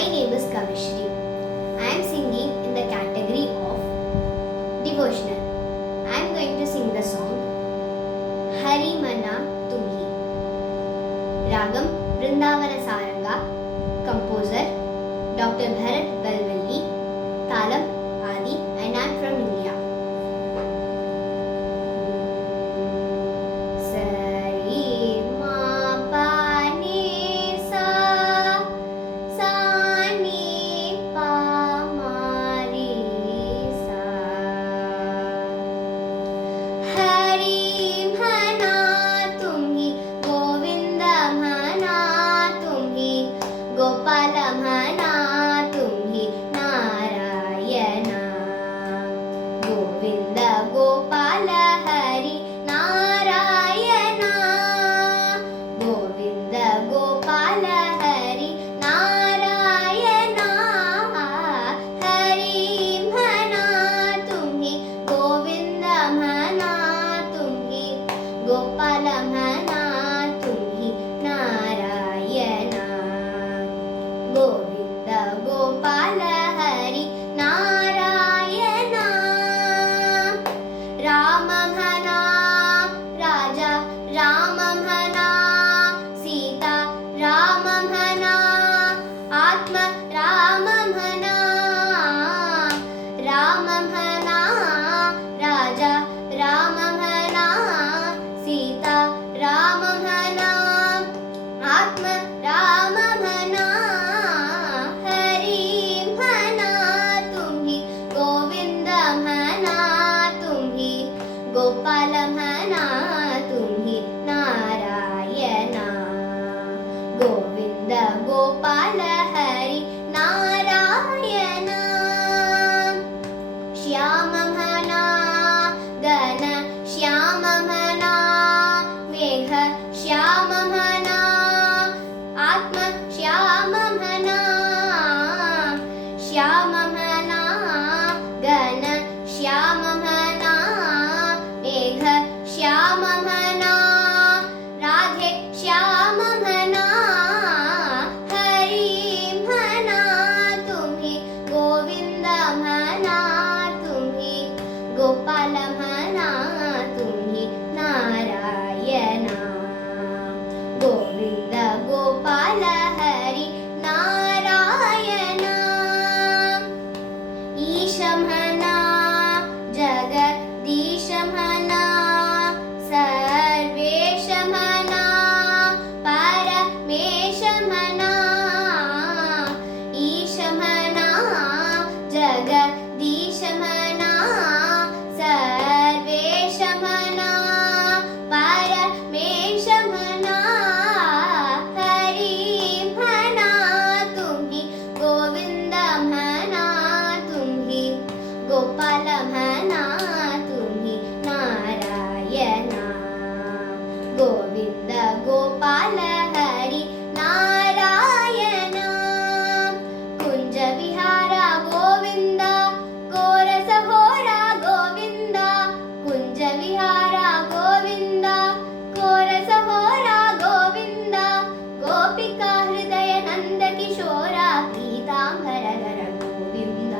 My name is Kavishri. I am singing in the category of devotional. I am going to sing the song Hari Mana Tumhi. Ragam Vrindavana Saranga. Composer Dr. Bharat Balvalli. Talam Adi, and I am from India. Gopal मना तुम्ही नारायणा गोविंद गोपाल हरि नारायणा गोविंद गोपाल हरि नारायणा हरि मना तुम्ही गोविंद मना तुम्ही गोपाल मना तुम्ही नारायणा गोविंद गोपाल हरि नारायणा राम म्हणा राजा राम म्हणा सीता राम म्हणा आत्म राम म्हणा राम म्हणा राजा राम म्हणा सीता राम म्हणा आत्म राम म्हणा गोपाल मना तुम्ही नारायणा गोविंद गोपाल हरि नारायणा श्याम मना गण श्याम मना मेघ श्याम मना आत्म श्याम मना श्याम मना गण श्याम मना श्याम मना राधे श्याम मना हरि मना तुम्ही गोविंद मना तुम्ही गोपाल मना तुम्ही नारायणा गोविंद गोपाल हरि नारायणा ईश मना जगदीश मना सर्वेश मना परमेश मना ईश मना जगदीश मना सर्वेश मना परमेश मना हरि मना तुम्ही गोविंद मना तुम्ही गोपाल मना तुम्ही नारायणा गोविंद गोपाल हरि नारायणा कुंज विहारा गोविंद कोरस होरा गोविंद कुंज विहारा गोविंद कोरस होरा गोविंद गोपिका हृदय नंद किशोरा पीतांबरधर गोविंद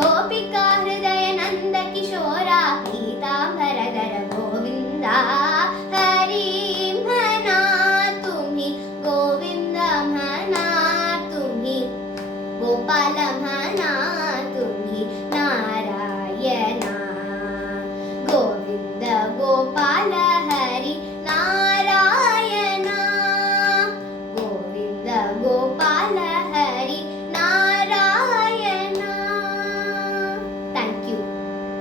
गोपिका हृदय नंद किशोरा पीतांबरधर गोविंद हरि मना तुम्ही गोविंद मना तुम्ही गोपाल